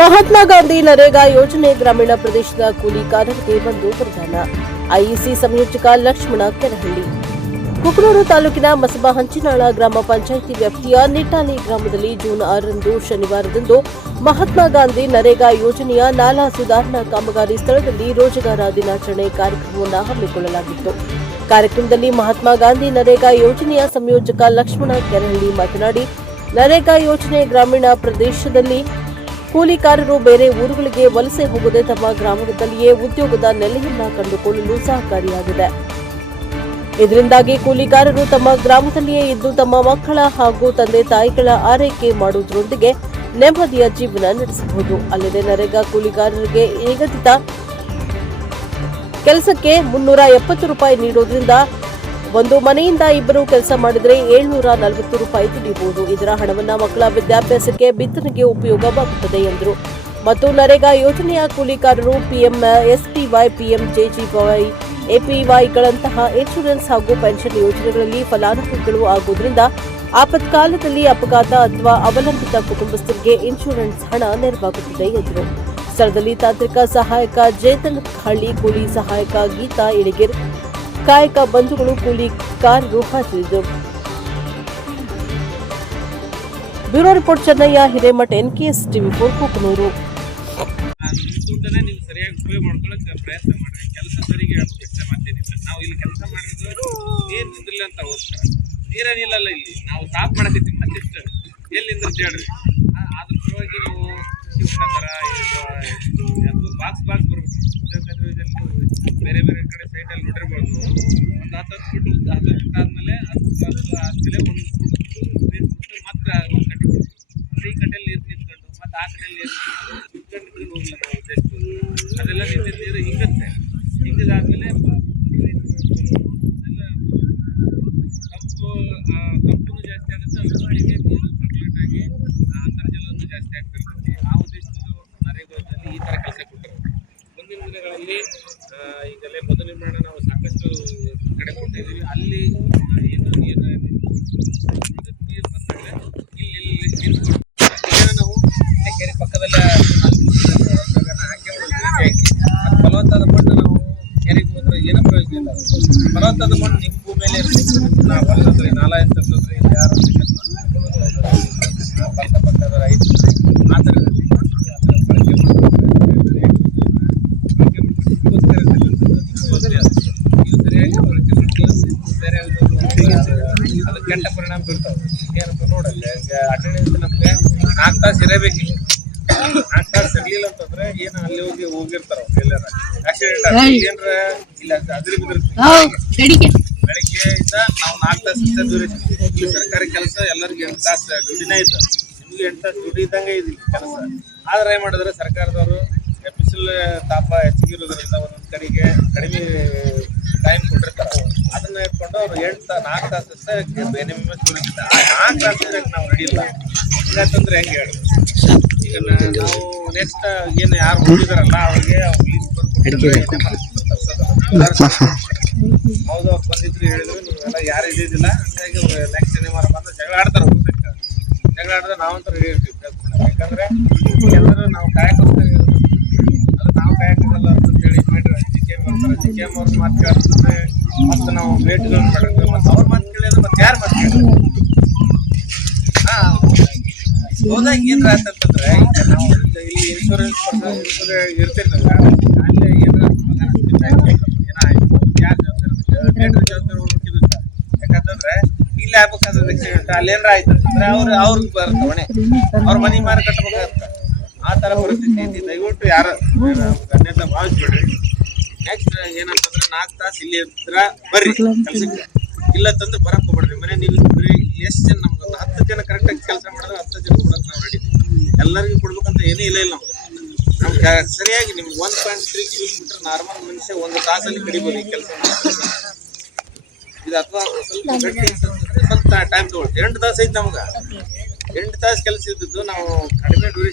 ಮಹಾತ್ಮ ಗಾಂಧಿ ನರೇಗಾ ಯೋಜನೆ ಗ್ರಾಮೀಣ ಪ್ರದೇಶದ ಕೂಲಿಕಾರರಿಗೆ ಒಂದು ವರದಾನ. ಐಇಸಿ ಸಂಯೋಜಕ ಲಕ್ಷ್ಮಣ ಕೆರಹಳ್ಳಿ. ಕುಕನೂರು ತಾಲೂಕಿನ ಮಸಬಾ ಹಂಚಿನಾಳ ಗ್ರಾಮ ಪಂಚಾಯಿತಿ ವ್ಯಾಪ್ತಿಯ ನಿಟ್ಟಾಲಿ ಗ್ರಾಮದಲ್ಲಿ ಜೂನ್ 6ರಂದು ಶನಿವಾರದಂದು ಮಹಾತ್ಮ ಗಾಂಧಿ ನರೇಗಾ ಯೋಜನೆಯ ನಾಲಾ ಸುಧಾರಣಾ ಕಾಮಗಾರಿ ಸ್ಥಳದಲ್ಲಿ ರೋಜಗಾರ ದಿನಾಚರಣೆ ಕಾರ್ಯಕ್ರಮವನ್ನು ಹಮ್ಮಿಕೊಳ್ಳಲಾಗಿತ್ತು. ಕಾರ್ಯಕ್ರಮದಲ್ಲಿ ಮಹಾತ್ಮ ಗಾಂಧಿ ನರೇಗಾ ಯೋಜನೆಯ ಸಂಯೋಜಕ ಲಕ್ಷ್ಮಣ ಕೆರಹಳ್ಳಿ ಮಾತನಾಡಿ, ನರೇಗಾ ಯೋಜನೆ ಗ್ರಾಮೀಣ ಪ್ರದೇಶದಲ್ಲಿ ಕೂಲಿಕಾರರು ಬೇರೆ ಊರುಗಳಿಗೆ ವಲಸೆ ಹೋಗದೆ ತಮ್ಮ ಗ್ರಾಮದಲ್ಲಿಯೇ ಉದ್ಯೋಗದ ನೆಲೆಯನ್ನ ಕಂಡುಕೊಳ್ಳಲು ಸಹಕಾರಿಯಾಗಿದೆ. ಇದರಿಂದಾಗಿ ಕೂಲಿಕಾರರು ತಮ್ಮ ಗ್ರಾಮದಲ್ಲಿಯೇ ಇದ್ದು ತಮ್ಮ ಮಕ್ಕಳ ಹಾಗೂ ತಂದೆ ತಾಯಿಗಳ ಆರೈಕೆ ಮಾಡುವುದರೊಂದಿಗೆ ನೆಮ್ಮದಿಯ ಜೀವನ ನಡೆಸಬಹುದು. ಅಲ್ಲದೆ ನರೇಗಾ ಕೂಲಿಕಾರರಿಗೆ ನಿಗದಿತ ಕೆಲಸಕ್ಕೆ 370 ರೂಪಾಯಿ ನೀಡುವುದರಿಂದ ಒಂದು ಮನೆಯಿಂದ ಇಬ್ಬರು ಕೆಲಸ ಮಾಡಿದರೆ 740 ರೂಪಾಯಿ ದುಡಿಯಬಹುದು. ಇದರ ಹಣವನ್ನು ಮಕ್ಕಳ ವಿದ್ಯಾಭ್ಯಾಸಕ್ಕೆ ಬಿತ್ತನೆಗೆ ಉಪಯೋಗವಾಗುತ್ತದೆ ಎಂದರು. ಮತ್ತು ನರೇಗಾ ಯೋಜನೆಯ ಕೂಲಿಕಾರರು ಪಿಎಂಎಸ್ಪಿವೈ, ಪಿಎಂಜೆಜಿವೈ, ಎಪಿವೈಗಳಂತಹ ಇನ್ಶೂರೆನ್ಸ್ ಹಾಗೂ ಪೆನ್ಷನ್ ಯೋಜನೆಗಳಲ್ಲಿ ಫಲಾನುಭವಿಗಳು ಆಗುವುದರಿಂದ ಆಪತ್ಕಾಲದಲ್ಲಿ ಅಪಘಾತ ಅಥವಾ ಅವಲಂಬಿತ ಕುಟುಂಬಸ್ಥರಿಗೆ ಇನ್ಶೂರೆನ್ಸ್ ಹಣ ನೆರವಾಗುತ್ತದೆ ಎಂದರು. ಸ್ಥಳದಲ್ಲಿ ತಾಂತ್ರಿಕ ಸಹಾಯಕ ಜೇತನ್ ಹಳ್ಳಿ, ಕೂಲಿ ಸಹಾಯಕ ಗೀತಾ ಇಳಿಗಿರ್, ಕಾಯಕ ಬಂಧುಗಳು, ಕೂಲಿಕಾರರು ಹಾಜರಿದ್ದರು. Bureau report Chennayya Hiremath, NKS TV4 Kukanur. ದುಡ್ಡನ್ನ ನೀವು ಸರಿಯಾಗಿ ಉಪಯೋಗ ಮಾಡ್ಕೊಳ್ಳೋಕೆ ಪ್ರಯತ್ನ ಮಾಡ್ರಿ. ಕೆಲಸ ಸರಿಗೆ ಹೇಳ್ಬೇಕು ಇಷ್ಟ ಮತ್ತೇನಿಲ್ಲ. ನಾವು ಇಲ್ಲಿ ಕೆಲಸ ಮಾಡಿದ್ರು ನೀರು ನಿಂದಿಲ್ಲ ಅಂತ ಹೋಗ್ತಾರೆ, ನೀರೇನಿಲ್ಲಲ್ಲ ಇಲ್ಲಿ ನಾವು ಸ್ಟಾಪ್ ಮಾಡಕತ್ತೀವಿ. ಮತ್ತಿಷ್ಟು ಎಲ್ಲಿ ನಿಂದಿರ್ತ ಹೇಳ್ರಿ. ಅದ್ರ ಪರವಾಗಿ ನೀವು ಉಂಟರ ಬಾಕ್ಸ್ ಬರ್ಬೇಕು. ಬೇರೆ ಬೇರೆ ಕಡೆ ಸೈಟಲ್ಲಿ ನೋಡಿರ್ಬೋದು. ಒಂದು 10 ಫುಟ್ ಆದ್ಮೇಲೆ 10 ಫುಟ್ ಆದ್ಮೇಲೆ ಒಂದು ಫುಟ್ ನೀರು ಬಿಟ್ಟು ಮತ್ತೆ ಒಂದು ಕಟ್ಟಿ ಕೊಡ್ತೀವಿ. ಈ ಕಟ್ಟೆಯಲ್ಲಿ ನೀರು ನಿಂತ್ಕೊಂಡು ಮತ್ತೆ ಆ ಕಡೆಯಲ್ಲಿ ನಿಂತ್ಕೊಂಡು ಹೋಗಿಲ್ಲ ನಾವು ಜಸ್ಟ್ ಅದೆಲ್ಲ ನಿಂತಿದ್ದ ನೀರು ಹಿಂಗತ್ತೆ. ಹಿಂಗದಾದ್ಮೇಲೆ ತಂಪು ಜಾಸ್ತಿ ಆಗುತ್ತೆ. ಅದ್ರ ಜೊತೆಗೆ ನೀರು ಕಂಪ್ಲೀಟ್ ಆಗಿ ಅಂತರ್ಜಲನೂ ಜಾಸ್ತಿ ಆಗ್ತಿರ್ತೈತಿ. ಆ ಉದ್ದೇಶದಿಂದ ನರೇಗಾದಲ್ಲಿ ಈ ಥರ ಕೆಲಸ ಕೊಟ್ಟರು. ಮುಂದಿನ ದಿನಗಳಲ್ಲಿ ಈಗಲೇ ಮಧು ನಿರ್ಮಾಣ ನಾವು ಸಾಕಷ್ಟು ಕಡೆ ಕೊಟ್ಟಿದ್ದೀವಿ. ಅಲ್ಲಿ ಏನು ನೀರು ಬಂದಾಗ ಇಲ್ಲಿ ನಾವು ಕೆರೆ ಪಕ್ಕದಲ್ಲೇ ಹಾಕಿ ಫಲವತ್ತಾದ ಮಣ್ಣು ನಾವು ಕೆರೆಗೆ ಹೋದ್ರೆ ಏನೂ ಪ್ರಯೋಜನ ಇಲ್ಲ. ಫಲವತ್ತಾದ ಮಣ್ಣು ನಿಮ್ಮ ಭೂಮಿಯಲ್ಲೇ ಇರಬೇಕು. ನಾವು ಹೊಲದಲ್ಲಿ ನಾಲಾ ಅಂತಂದ್ರೆ ಇಲ್ಲಿ ಯಾರು ಪಕ್ಕದ ರೈತರು ಆ ಥರದಲ್ಲಿ ಬಳಕೆ ನೀವು ಸರಿಯಾಗಿ ಬಳಕೆ ಮಾಡಿ ಬೇರೆ ಅದು ಕೆಟ್ಟ ಪರಿಣಾಮ ಬೀಳ್ತಾವೆ. ಏನಪ್ಪ ನೋಡಲ್ಲ, ಅಟೆಂಡೆನ್ಸ್ ನಮಗೆ 4 ತಾಸು ಇರಬೇಕಿಲ್ಲ. 4 ತಾಸು ಇರಲಿಲ್ಲ ಅಂತಂದ್ರೆ ಏನು ಅಲ್ಲಿ ಹೋಗಿರ್ತಾರ ಎಲ್ಲಾರ ಆಕ್ಸಿಡೆಂಟ್ ಏನ್ರ ಇಲ್ಲ ಅದ್ರ ಬೆಳಗ್ಗೆಯಿಂದ ನಾವು 4 ತಾಸು ದುಡಿತೀವಿ. ಇಲ್ಲಿ ಸರ್ಕಾರಿ ಕೆಲಸ ಎಲ್ಲರಿಗೂ 8 ತಾಸು ಡ್ಯೂಟಿನೇ ಇತ್ತು. ನಿಮ್ಗೆ 8 ತಾಸು ಡ್ಯೂಟಿ ಇದ್ದಂಗೆ ಇದೆ ಕೆಲಸ. ಆದ್ರೆ ಏನ್ ಮಾಡಿದ್ರೆ ಸರ್ಕಾರದವರು ಬಿಸಿಲು ತಾಪ ಹೆಚ್ಚಿಗಿರೋದ್ರಿಂದ ಒಂದೊಂದು ಕಡೆಗೆ ಕಡಿಮೆ ಟೈಮ್ ಕೊಟ್ಟಿರ್ತಾರೆ. ಅದನ್ನ ಇಟ್ಕೊಂಡು ಅವ್ರು 4 ತಾಸು ಮಿನಿಮಮ್ ದುಡಿತಾರೆ. ಆ 4 ತಾಸು ನಾವು ನಡಿಯಿಲ್ಲ. ಹಿಂಗಂತಂದ್ರೆ ಹೆಂಗೆ ಹೇಳಿ. ಈಗ ನಾವು ನೆಕ್ಸ್ಟ್ ಏನು ಯಾರು ಹೋಗಿದಾರಲ್ಲ ಅವ್ರಿಗೆ ಹೌದು ಅವ್ರು ಬಂದಿದ್ರು ಹೇಳಿದ್ರು ನೀವೆಲ್ಲ ಯಾರು ಇದ್ದಿದ್ದಿಲ್ಲ. ಹಂಗಾಗಿ ಅವ್ರು ನೆಕ್ಸ್ಟ್ ಶನಿವಾರ ಬಂದು ಜಗಳ ಆಡ್ತಾರೆ. ಹೋಗ್ಬೇಕು ಜಗಳ ಆಡಿದ್ರೆ ನಾವಂತೂ ರೆಡಿ ಇರ್ತೀವಿ ಕೇಳ್ಕೊಂಡು. ಯಾಕಂದ್ರೆ ಎಲ್ಲರೂ ನಾವು ಕಾಯಕ್ಕೋಸ್ಕರ ಅದು ನಾವು ಕಾಯಕ್ಕಾಗಲ್ಲ ಅಂತೇಳಿ ಜಿಕೆ ಅವ್ರ ಮಾತು ಕೇಳಿದ್ರೆ ಮತ್ತೆ ನಾವು ಭೇಟಿಗಳನ್ನು ಮಾಡಿರ್ತೀವಿ. ಮತ್ತೆ ಅವ್ರ ಮಾತು ಕೇಳಿದ್ರೆ ಮತ್ತೆ ಯಾರು ಮಾತು ಕೇಳಿದ್ರೆ ಹೋದಾಗ ಏನ್ರ ಅಂತಂತಂದ್ರೆ ಈಗ ನಾವು ಇಲ್ಲಿ ಇನ್ಶೂರೆನ್ಸ್ ಇರ್ತಿರ್ತೀವಿ. ಅಲ್ಲೇ ಏನಾಯ್ತು ಯಾರು ಜವಾಬ್ದಾರಿ ಹುಡುಕಿದ್ದ. ಯಾಕಂತಂದ್ರೆ ಇಲ್ಲಿ ಆಗ್ಬೇಕಾದ್ರೆ ಆಕ್ಸಿಡೆಂಟ್ ಅಲ್ಲೇನಾರ ಆಯ್ತು ಅಂದ್ರೆ ಅವ್ರಿಗೆ ಬರುತ್ತೆ ಹೊಣೆ. ಅವ್ರ ಮನೆ ಮಾರ ಕಟ್ಟಬೇಕಾಗತ್ತ. ಆ ಥರ ಪರಿಸ್ಥಿತಿ ಐತಿ. ದಯವಿಟ್ಟು ಯಾರು ಗಣ್ಯತ ಭಾವಿಸ್ಬಿಡ್ರಿ. ನೆಕ್ಸ್ಟ್ ಏನಂತಂದ್ರೆ 4 ತಾಸು ಇಲ್ಲಿ ಇದ್ರ ಬರ್ರಿ ಕೆಲ್ಸಕ್ಕೆ. ಇಲ್ಲ ತಂದು ಬರಕ್ ಹೋಗ್ಬೇಡ್ರಿ. ಮನೆ ನೀವು ನೋಡ್ರಿ ಎಷ್ಟು ಜನ ನಮ್ಗೊಂದು 10 ಜನ ಕರೆಕ್ಟಾಗಿ ಕೆಲಸ ಮಾಡಿದ್ರೆ 10 ಜನ ಕೊಡಕ್ ನಾವು ರೆಡಿ. ಎಲ್ಲರಿಗೂ ಕೊಡ್ಬೇಕಂತ ಏನೂ ಇಲ್ಲ ನಮ್ಗೆ ಸರಿಯಾಗಿ ನಿಮ್ಗೆ 1.3 ಕಿಲೋಮೀಟರ್ ನಾರ್ಮಲ್ ಮನುಷ್ಯ 1 ತಾಸಲ್ಲಿ ಕಡಿಬೋದು ಈ ಕೆಲಸ. ಇದು ಅಥವಾ ಸ್ವಲ್ಪ ಗಟ್ಟಿ ಸ್ವಲ್ಪ ಟೈಮ್ ತಗೊಳ್ತೀವಿ. 8 ತಾಸು ಐತಿ ನಮ್ಗೆ. 8 ತಾಸು ಕೆಲಸ ಇದ್ದದ್ದು ನಾವು ಕಡಿಮೆ ಡ್ಯೂರೇಷನ್